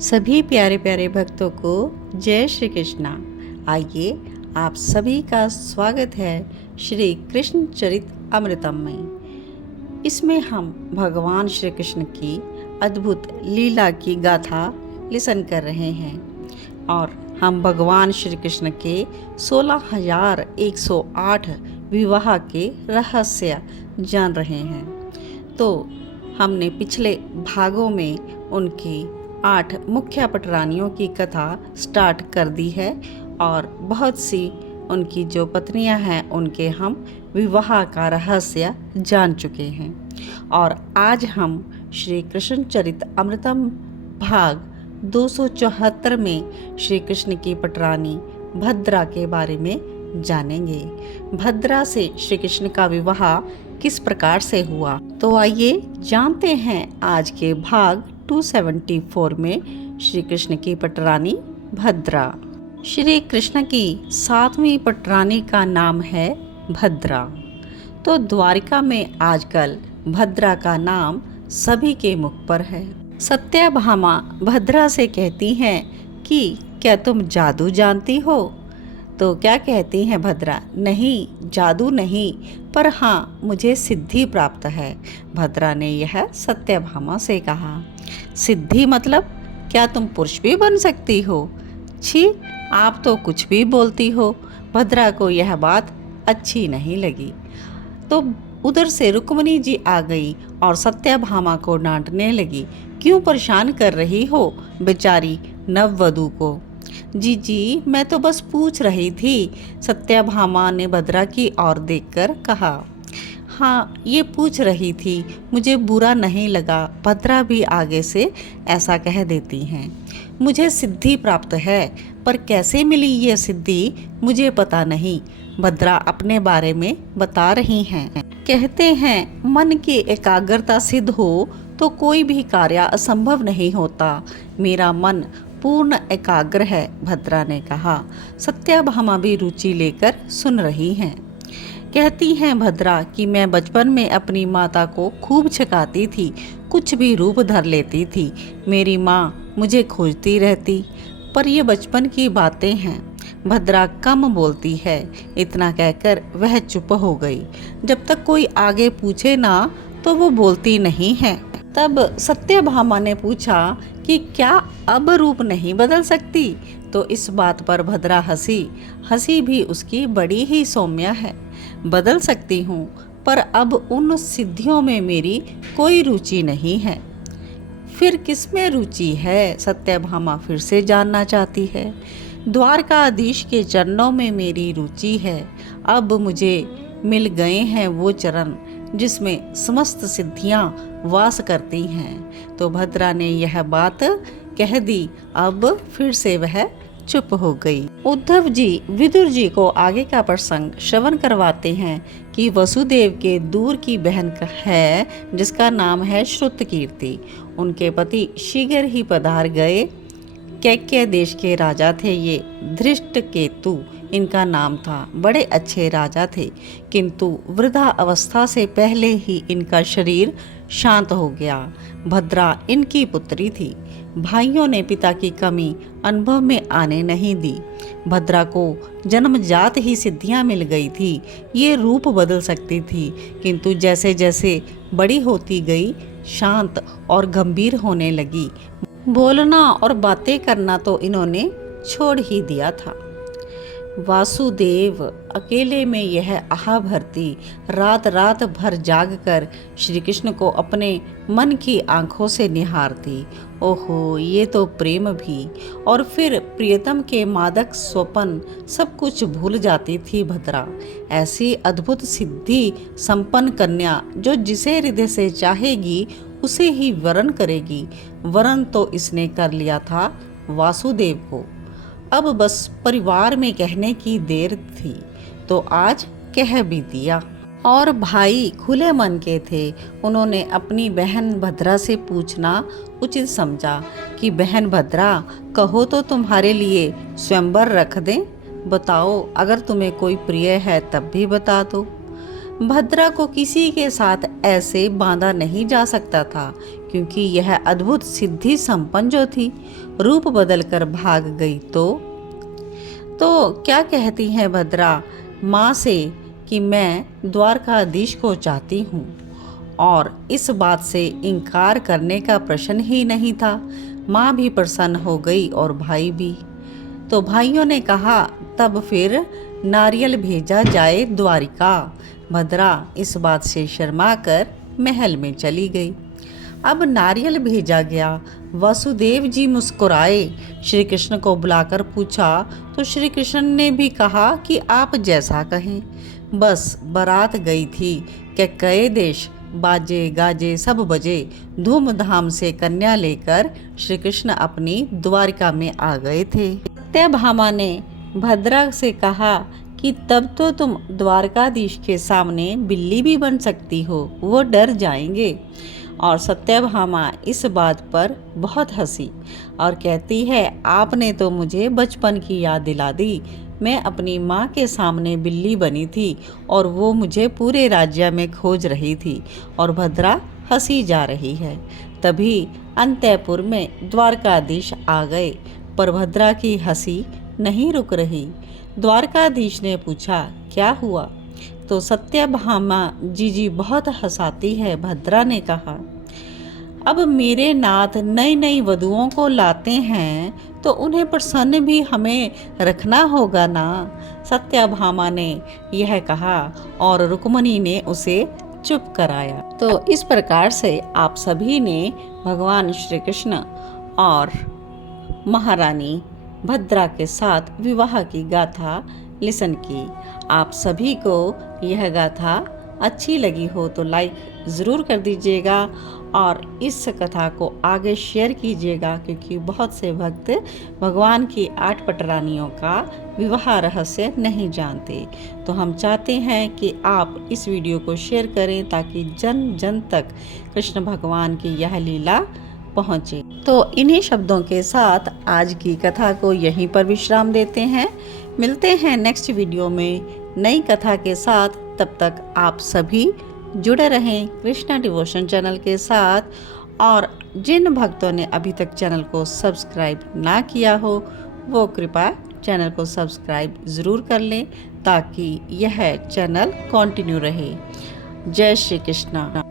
सभी प्यारे प्यारे भक्तों को जय श्री कृष्णा। आइए आप सभी का स्वागत है श्री कृष्ण चरित अमृतम में। इसमें हम भगवान श्री कृष्ण की अद्भुत लीला की गाथा लिसन कर रहे हैं और हम भगवान श्री कृष्ण के 16,108 विवाह के रहस्य जान रहे हैं। तो हमने पिछले भागों में उनकी 8 मुख्य पटरानियों की कथा स्टार्ट कर दी है और बहुत सी उनकी जो पत्नियां हैं उनके हम विवाह का रहस्य जान चुके हैं। और आज हम श्री कृष्ण चरित अमृतम भाग 274 में श्री कृष्ण की पटरानी भद्रा के बारे में जानेंगे। भद्रा से श्री कृष्ण का विवाह किस प्रकार से हुआ, तो आइए जानते हैं आज के भाग 274 में श्री कृष्ण की पटरानी भद्रा। श्री कृष्ण की 7वीं पटरानी का नाम है भद्रा। तो द्वारिका में आजकल भद्रा का नाम सभी के मुख पर है। सत्यभामा भद्रा से कहती हैं कि क्या तुम जादू जानती हो? तो क्या कहती हैं भद्रा? नहीं, जादू नहीं, पर हाँ मुझे सिद्धि प्राप्त है। भद्रा ने यह सत्यभामा से कहा। सिद्धि मतलब क्या तुम पुरुष भी बन सकती हो? छी, आप तो कुछ भी बोलती हो। भद्रा को यह बात अच्छी नहीं लगी। तो उधर से रुक्मिणी जी आ गई और सत्यभामा को डांटने लगी। क्यों परेशान कर रही हो बेचारी नववधू को? जी मैं तो बस पूछ रही थी। सत्यभामा ने भद्रा की ओर देखकर कहा। हाँ, ये पूछ रही थी, मुझे बुरा नहीं लगा। भद्रा भी आगे से ऐसा कह देती हैं। मुझे सिद्धि प्राप्त है, पर कैसे मिली ये सिद्धि मुझे पता नहीं। भद्रा अपने बारे में बता रही हैं। कहते हैं मन की एकाग्रता सिद्ध हो तो कोई भी कार्य असंभव नहीं होता। मेरा मन पूर्ण एकाग्र है, भद्रा ने कहा। सत्यभामा भी रुचि लेकर सुन रही हैं। कहती हैं भद्रा कि मैं बचपन में अपनी माता को खूब छकाती थी, कुछ भी रूप धर लेती थी। मेरी माँ मुझे खोजती रहती, पर ये बचपन की बातें हैं। भद्रा कम बोलती है। इतना कहकर वह चुप हो गई। जब तक कोई आगे पूछे ना तो वो बोलती नहीं है। तब सत्यभामा ने पूछा कि क्या अब रूप नहीं बदल सकती? तो इस बात पर भद्रा हंसी भी उसकी बड़ी ही सौम्य है। बदल सकती हूँ, पर अब उन सिद्धियों में मेरी कोई रुचि नहीं है। फिर किसमें रुचि है? सत्यभामा फिर से जानना चाहती है। द्वारकाधीश के चरणों में मेरी रुचि है। अब मुझे मिल गए हैं वो चरण जिसमें समस्त सिद्धियां वास करती हैं। तो भद्रा ने यह बात कह दी। अब फिर से वह चुप हो गई। उद्धव जी विदुर जी को आगे का प्रसंग श्रवण करवाते हैं कि वसुदेव के दूर की बहन है जिसका नाम है श्रुतकीर्ति। उनके पति शीघ्र ही पधार गए। कैकेय देश के राजा थे ये। धृष्टकेतु इनका नाम था। बड़े अच्छे राजा थे, किंतु वृद्धा अवस्था से पहले ही इनका शरीर शांत हो गया। भद्रा इनकी पुत्री थी। भाइयों ने पिता की कमी अनुभव में आने नहीं दी। भद्रा को जन्मजात ही सिद्धियां मिल गई थी। ये रूप बदल सकती थी, किंतु जैसे जैसे बड़ी होती गई शांत और गंभीर होने लगी। बोलना और बातें करना तो इन्होंने छोड़ ही दिया था। वासुदेव अकेले में यह आह भरती रात रात भर जागकर श्री कृष्ण को अपने मन की आंखों से निहारती। ओहो, ये तो प्रेम भी। और फिर प्रियतम के मादक स्वप्न सब कुछ भूल जाती थी भद्रा। ऐसी अद्भुत सिद्धि संपन्न कन्या जो जिसे हृदय से चाहेगी उसे ही वरण करेगी। वरण तो इसने कर लिया था वासुदेव को। अब बस परिवार में कहने की देर थी, तो आज कह भी दिया। और भाई खुले मन के थे। उन्होंने अपनी बहन भद्रा से पूछना उचित समझा कि बहन भद्रा, कहो तो तुम्हारे लिए स्वयंवर रख दें। बताओ, अगर तुम्हें कोई प्रिय है तब भी बता दो। भद्रा को किसी के साथ ऐसे बांधा नहीं जा सकता था, क्योंकि यह अद्भुत सिद्धि संपन्न जो थी रूप बदलकर भाग गई। तो क्या कहती हैं भद्रा माँ से कि मैं द्वारकाधीश को चाहती हूँ, और इस बात से इनकार करने का प्रश्न ही नहीं था। माँ भी प्रसन्न हो गई और भाई भी। तो भाइयों ने कहा तब फिर नारियल भेजा जाए द्वारिका। भद्रा इस बात से शर्मा कर महल में चली गई। अब नारियल भेजा गया। वसुदेव जी मुस्कुराए, श्री कृष्ण को बुलाकर पूछा तो श्री कृष्ण ने भी कहा कि आप जैसा कहें। बस बारात गई थी कि कई देश बाजे गाजे सब बजे, धूमधाम से कन्या लेकर श्री कृष्ण अपनी द्वारिका में आ गए थे। सत्यभामा ने भद्रा से कहा कि तब तो तुम द्वारकाधीश के सामने बिल्ली भी बन सकती हो, वो डर जाएंगे। और सत्यभामा इस बात पर बहुत हंसी और कहती है आपने तो मुझे बचपन की याद दिला दी। मैं अपनी माँ के सामने बिल्ली बनी थी और वो मुझे पूरे राज्य में खोज रही थी। और भद्रा हंसी जा रही है। तभी अंतःपुर में द्वारकाधीश आ गए, पर भद्रा की हंसी नहीं रुक रही। द्वारकाधीश ने पूछा क्या हुआ? तो सत्यभामा जी बहुत हंसाती है। भद्रा ने कहा अब मेरे नाथ नई नई वधुओं को लाते हैं तो उन्हें प्रसन्न भी हमें रखना होगा ना। सत्यभामा ने यह कहा और रुक्मणी ने उसे चुप कराया। तो इस प्रकार से आप सभी ने भगवान श्री कृष्ण और महारानी भद्रा के साथ विवाह की गाथा लिसन की। आप सभी को यह गाथा अच्छी लगी हो तो लाइक ज़रूर कर दीजिएगा और इस कथा को आगे शेयर कीजिएगा, क्योंकि बहुत से भक्त भगवान की 8 पटरानियों का विवाह रहस्य नहीं जानते। तो हम चाहते हैं कि आप इस वीडियो को शेयर करें ताकि जन जन तक कृष्ण भगवान की यह लीला पहुँचे। तो इन्हीं शब्दों के साथ आज की कथा को यहीं पर विश्राम देते हैं। मिलते हैं नेक्स्ट वीडियो में नई कथा के साथ। तब तक आप सभी जुड़े रहें कृष्णा डिवोशन चैनल के साथ, और जिन भक्तों ने अभी तक चैनल को सब्सक्राइब ना किया हो वो कृपया चैनल को सब्सक्राइब ज़रूर कर लें ताकि यह चैनल कंटिन्यू रहे। जय श्री कृष्णा।